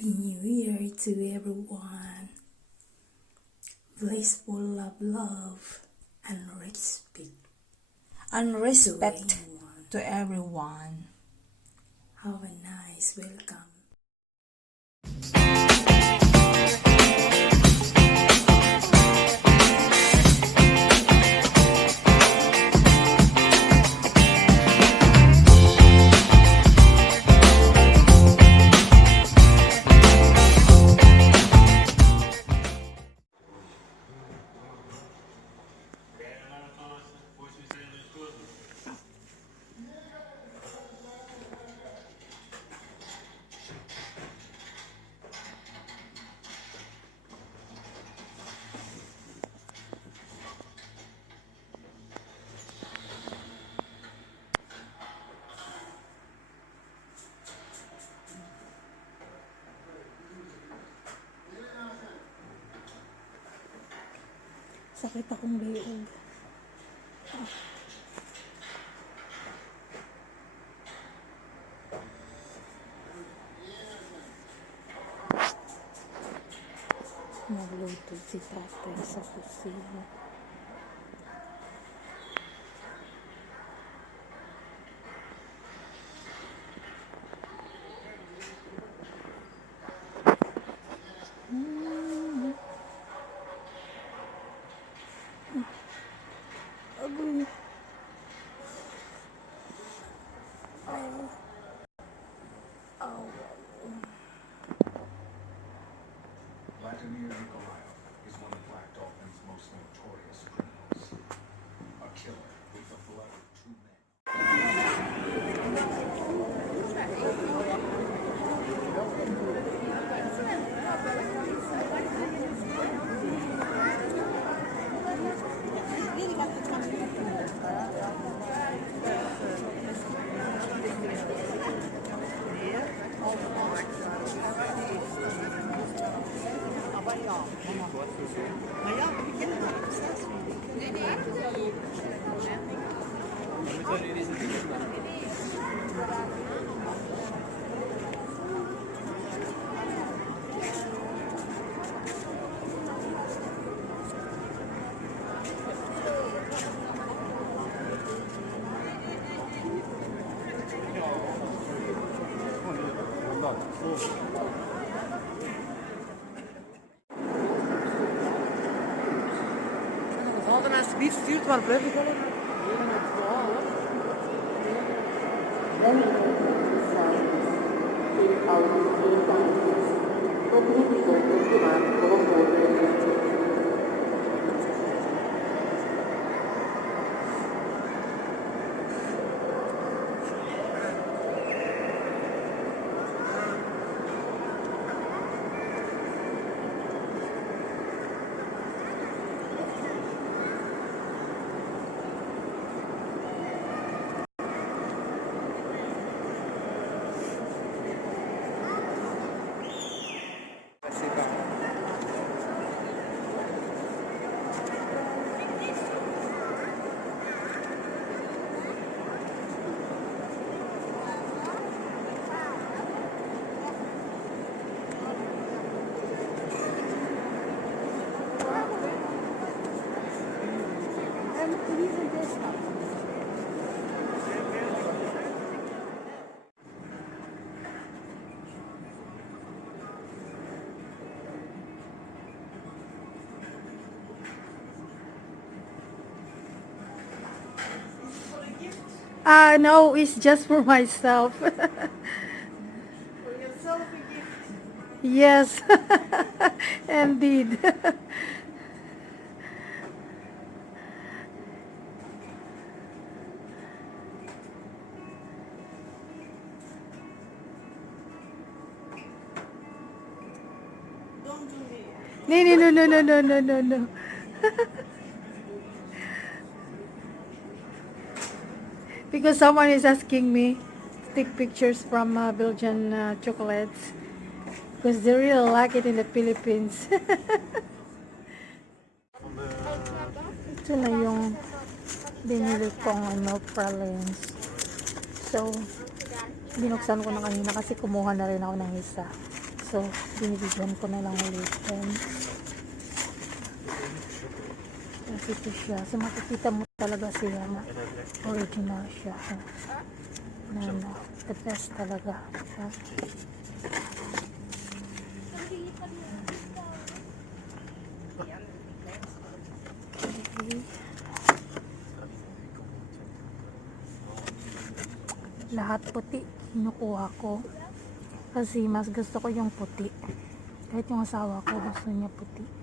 Happy New Year to everyone. Blissful love, and respect. To everyone. Have a nice welcome. Sakit akong liog. Nagluto si tatay sa kusina. Agoy. Vladimir Nikolaev is one of Black Dolphin's most notorious criminals. A killer with the blood of two men. Hadden mensen niet gestuurd, maar blijf ik wel even. No, it's just for myself. Yes, indeed. No. Because someone is asking me to take pictures from Belgian chocolates because they really like it in the Philippines. Ito na yung binili kong pralines. So, binuksan ko na kanina kasi kumuha na rin ako ng isa. So, binibigyan ko na lang ulit. Kasi ito siya. So, makikita mo talaga siya na original siya. Na, the best talaga. Okay. Lahat puti kinukuha ko kasi mas gusto ko yung puti. Kahit yung asawa ko gusto niya puti.